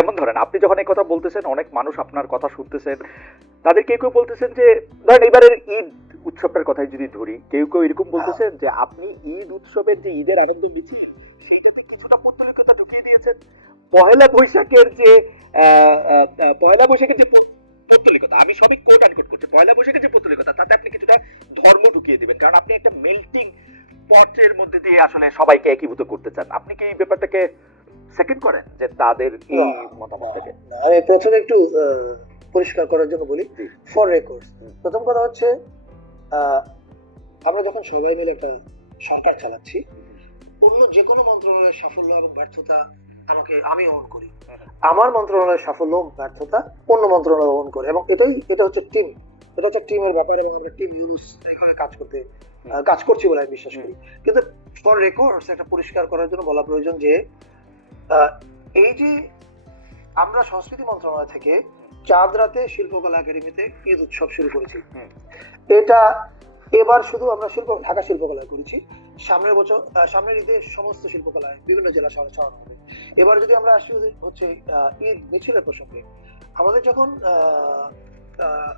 যেমন ধরেন আপনি যখন এই কথা বলতেছেন অনেক মানুষ আপনার কথা শুনতেছেন তাদের কেউ কেউ বলতেছেন যে ধরেন এবারের ঈদ উৎসবটার কথাই যদি ধরি কেউ কেউ এরকম বলতেছেন যে আপনি ঈদ উৎসবের যে ঈদের আনন্দ মিছিল কিছুটা পৌত্তলিকতা ঢুকিয়ে দিয়েছেন। পহেলা বৈশাখের যে আহ, বৈশাখের যে পৌত্তলিকতা আমি সবই কোট আনকোট করছি পয়লা বৈশাখের যে পৌত্তলিকতা তাতে আপনি কিছুটা ধর্ম ঢুকিয়ে দিবেন কারণ আপনি একটা মেল্টিং পটের মধ্যে দিয়ে আসলে সবাইকে একীভূত করতে চান। আপনি কি এই ব্যাপারটাকে সেকেন্ড করেন যে তাদের এই মতামতটাকে না, আমি প্রথমে একটু পরিষ্কার করার জন্য বলি ফর রেকর্ডস হুম। প্রথম কথা হচ্ছে আমরা যখন সবাই মিলে একটা সরকার চালাচ্ছি অন্য যে কোনো মন্ত্রণালয়ের সাফল্য এবং ব্যর্থতা আমাকে আমি ওন করি। আমার মন্ত্রণালয়ের সাফল্য ব্যর্থতা অন্য মন্ত্রণালয় ওন করে এবং এটাই এটা হচ্ছে টিম এটা হচ্ছে টিমের ব্যাপার এবং আমরা টিম ইউজ কাজ করতে কাজ করছি বলে আমি বিশ্বাস করি। কিন্তু ফর রেকর্ডস একটা পরিষ্কার করার জন্য বলা প্রয়োজন যে এই যে আমরা সংস্কৃতি মন্ত্রণালয় থেকে চাঁদ রাতে শিল্পকলা একাডেমিতে ঈদ উৎসব শুরু করেছি। এটা এবার শুধু আমরা শিল্প ঢাকা শিল্পকলায় করেছি। সামনের বছর সামনের ঈদে সমস্ত শিল্পকলায় বিভিন্ন জেলা শহরে ছড়ানো হবে। এবার যদি আমরা আসি হচ্ছে আহ, ঈদ মিছিলের প্রসঙ্গে আমাদের যখন আহ, আহ,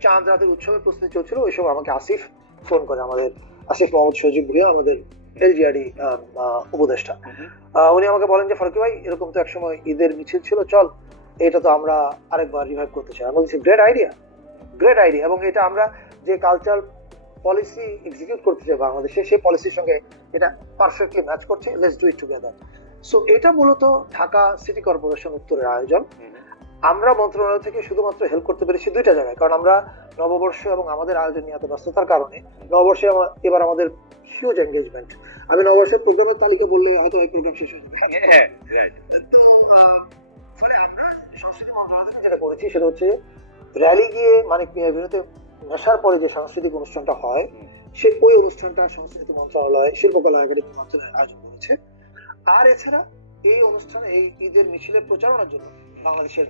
চাঁদ রাতের উৎসবের প্রস্তুতি চলছিল ওই সময় আমাকে আসিফ ফোন করে আমাদের আসিফ মোহাম্মদ সজিব ভুইয়া আমাদের এলজিআরডি উপদেষ্টা। উনি আমাকে বলেন যে ফারুকি ভাই এরকম তো একসময় ঈদের মিছিল ছিল চল এটা তো আমরা আরেকবার রিভাইভ করতে চাই। আমি বলছি গ্রেট আইডিয়া গ্রেট আইডিয়া এবং এটা আমরা যে কালচার পলিসি এক্সিকিউট করতে চাই বাংলাদেশে সেই পলিসির সঙ্গে এটা পারফেক্টলি ম্যাচ করছে। Let's do it together so এটা মূলত ঢাকা সিটি কর্পোরেশন উত্তরের আয়োজন। আমরা মন্ত্রণালয় থেকে শুধুমাত্র হেল্প করতে পেরেছি দুইটা জায়গায়। কারণ আমরা নববর্ষ এবং আমাদের আয়োজন নিয়ে এত ব্যস্ততার কারণে নববর্ষে এবার আমাদের হিউজ এঙ্গেজমেন্ট আমি নববর্ষের প্রোগ্রামের তালিকা বললে হয়তো এই প্রোগ্রাম শেষ হয়ে যাবে। হ্যাঁ রাইট তো ফলে আমরা সংস্কৃতি মন্ত্রণালয় থেকে যেটা করেছি সেটা হচ্ছে র্যালি গিয়ে বিরুদ্ধে নেশার পরে যে সাংস্কৃতিক অনুষ্ঠানটা হয়। সে ওই অনুষ্ঠানটা সংস্কৃতি মন্ত্রণালয় শিল্পকলা একাডেমি মন্ত্রণালয় আয়োজন করেছে। আর এছাড়া এই অনুষ্ঠানে এই ঈদের মিছিলের প্রচারণার জন্য বাংলাদেশের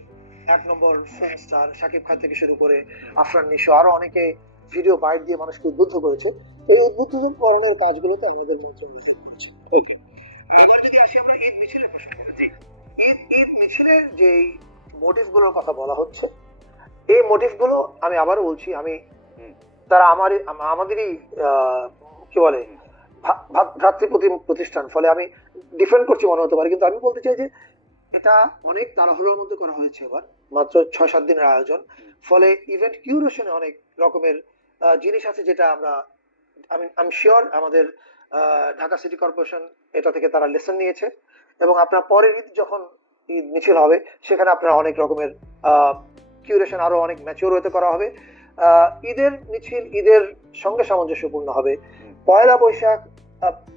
এক নম্বর ফিল্ম স্টার শাকিব খান থেকে শুরু করে আফরান নিশো আরও অনেকে ভিডিও বাইট দিয়ে মানুষকে উদ্বুদ্ধ করেছে। এই উদ্বুদ্ধকরণের কাজগুলোতে আমাদের মন্ত্রণালয় করেছে ওকে এবার যদি আসি আমরা ঈদ মিছিলের প্রসঙ্গে। জি। ঈদ ঈদ মিছিলের যে মোটিভগুলোর কথা বলা হচ্ছে এই মোটিভগুলো আমি আবারও বলছি আমি তারা আমার আমাদেরই আহ, কি বলে ভ্রাতৃপ্রতি প্রতিষ্ঠান। ফলে আমি ডিফেন্ড করছি মনে হতে পারে কিন্তু আমি বলতে চাই যে এটা অনেক তাড়াহুড়োর মধ্যে করা হয়েছে এবার। মাত্র ছয় সাত দিনের আয়োজন। ফলে ইভেন্ট কিউরেশনে অনেক রকমের জিনিস আছে যেটা আমরা আমি আমি শিওর আমাদের ঢাকা সিটি কর্পোরেশন এটা থেকে তারা লেসন নিয়েছে। এবং আপনার পরের ঈদ যখন ঈদ মিছিল হবে সেখানে আপনার অনেক রকমের কিউরেশন আরও অনেক ম্যাচিওর হতে করা হবে। আহ, ঈদের মিছিল ঈদের সঙ্গে সামঞ্জস্যপূর্ণ হবে। পয়লা বৈশাখ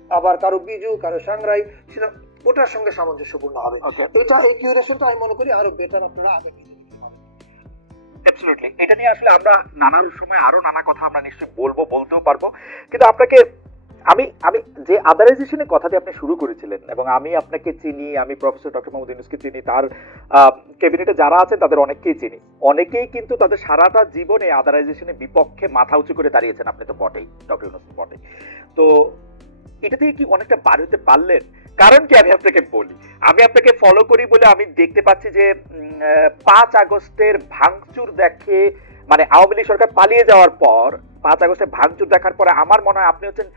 আবার কারও বিজু কারও সাংরাই সেটা ওটার সঙ্গে সামঞ্জস্যপূর্ণ হবে। এটা এই কিউরেশনটা আমি মনে করি আরও বেটার আপনারা পাবেন। অ্যাবসলিউটলি এটা নিয়ে আসলে আমরা নানান সময় আরও নানা কথা আমরা নিশ্চয়ই বলব বলতেও পারব। কিন্তু আপনাকে আমি আমি যে আদারাইজেশনের কথাটি আপনি শুরু করেছিলেন এবং আমি আপনাকে চিনি আমি প্রফেসর ডক্টর মোহাম্মদ ইউনুসকে চিনি তার ক্যাবিনেটে যারা আছেন তাদের অনেককেই চিনি। অনেকেই কিন্তু তাদের সারাটা জীবনে আদারাইজেশনের বিপক্ষে মাথা উঁচু করে দাঁড়িয়েছেন আপনি তো বটেই ডক্টর ইউনুস তো বটেই। তো এটা থেকে কি অনেকটা বার হতে পারলেন? কারণ কি আমি আপনাকে বলি? আমি আপনাকে ফলো করি বলে আমি দেখতে পাচ্ছি যে পাঁচ আগস্টের ভাঙচুর দেখে মানে আওয়ামী লীগ সরকার পালিয়ে যাওয়ার পর, পাঁচ আগস্টে ভাঙচুর দেখার পরে আমার মনে হয় আপনি হচ্ছেন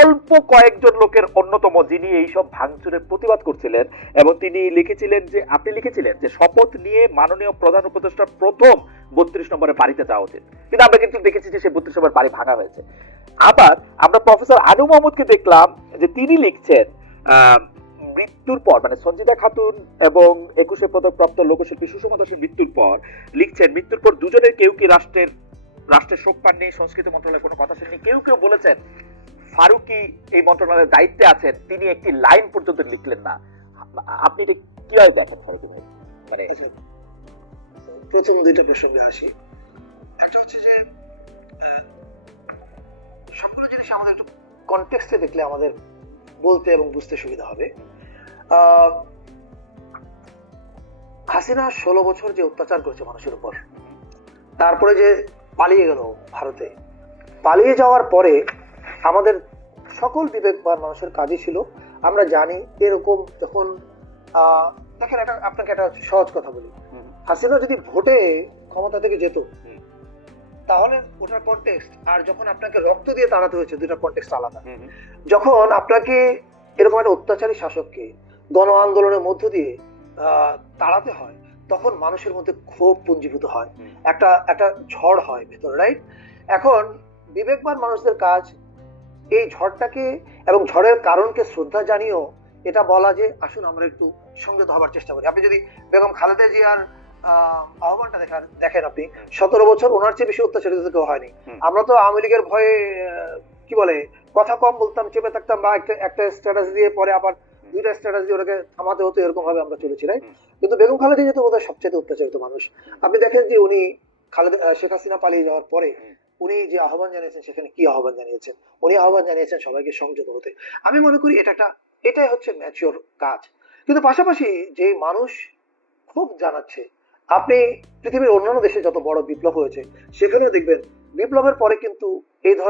অল্প কয়েকজন লোকের অন্যতম যিনি এইসব ভাঙচুরের প্রতিবাদ করছিলেন এবং তিনি লিখেছিলেন যে, আপনি লিখেছিলেন যে, শপথ নিয়ে মাননীয় প্রধান উপদেষ্টার প্রথম বত্রিশ নম্বরের বাড়িতে যাওয়া উচিত। কিন্তু আমরা কিন্তু দেখেছি যে সেই বত্রিশ নম্বর বাড়ি ভাঙা হয়েছে। আবার আমরা প্রফেসর আনু মোহাম্মদকে দেখলাম যে, তিনি লিখছেন মৃত্যুর পর মানে সঞ্জিতা খাতুন এবং একুশে পদক প্রাপ্ত লোকশিল্পী সুষমা দাসের মৃত্যুর পর লিখছেন, মৃত্যুর পর দুজনের কেউ কি রাষ্ট্রের রাষ্ট্রের শোক পাননি? সংস্কৃতি মন্ত্রণালয়ের কোনো কথা শুননি। কেউ কেউ বলেছেন, ফারুকি এই মন্ত্রণালয়ের দায়িত্বে আছেন, তিনি একটি লাইন পর্যন্ত লিখলেন না। আপনি এটা কীভাবে দেখেন ফারুকি ভাই? মানে আচ্ছা প্রথম দুইটা প্রসঙ্গে আসি। একটা হচ্ছে যে সবগুলো জিনিস আমাদের একটু কনটেক্সটে দেখলে আমাদের বলতে এবং বুঝতে সুবিধা হবে। হাসিনা ষোলো বছর যে অত্যাচার করেছে মানুষের উপর তারপরে যে পালিয়ে গেল ভারতে পালিয়ে যাওয়ার পরে আমাদের সকল বিবেকবান মানুষের কাজই ছিল। আমরা জানি এরকম যখন আহ, দেখেন একটা আপনাকে একটা সহজ কথা বলি। হাসিনা যদি ভোটে ক্ষমতা থেকে যেত। তাহলে ওটার কনটেক্সট আর যখন আপনাকে রক্ত দিয়ে তাড়াতে হয়েছে দুটার কনটেক্সট আলাদা। যখন আপনাকে এরকম একটা অত্যাচারী শাসককে গণ আন্দোলনের মধ্য দিয়ে তাড়াতে হয় তখন মানুষের মধ্যে ক্ষোভ পুঞ্জীভূত হয়। একটা একটা ঝড় হয় ভেতরে রাইট এখন বিবেকবান মানুষদের কাজ এই ঝড়টাকে এবং ঝড়ের কারণকে শ্রদ্ধা জানিয়েও এটা বলা যে আসুন আমরা একটু সংযত হবার চেষ্টা করি। আপনি যদি বেগম খালেদা জিয়ার আহ্বানটা দেখার দেখেন আপনি। সতেরো বছর ওনার চেয়ে বেশি অত্যাচারিত কেউ হয়নি। আমরা তো আওয়ামী লীগের ভয়ে কি বলে কথা কম বলতাম চেপে থাকতাম বা একটা একটা স্ট্যাটাস দিয়ে পরে আবার দুইটা স্ট্যাটাস দিয়ে ওটাকে থামাতে হতো এরকম ভাবে আমরা চলেছি রাইট কিন্তু বেগম খালেদা জিয়া তো বোধহয় সবচেয়ে অত্যাচারিত মানুষ। আপনি দেখেন যে উনি খালেদা শেখ হাসিনা পালিয়ে যাওয়ার পরে উনি যে আহ্বান জানিয়েছেন সেখানে কি আহ্বান জানিয়েছেন? উনি আহ্বান জানিয়েছেন সবাইকে সংযত হতে। আমি মনে করি এটা একটা এটাই হচ্ছে ম্যাচিওর কাজ। কিন্তু পাশাপাশি যে মানুষ খুব জানাচ্ছে আপনি পৃথিবীর অন্যান্য দেশে যত বড় বিপ্লব হয়েছে, সেখানেও দেখবেন বিপ্লবের পরে কিন্তু এই ধরনের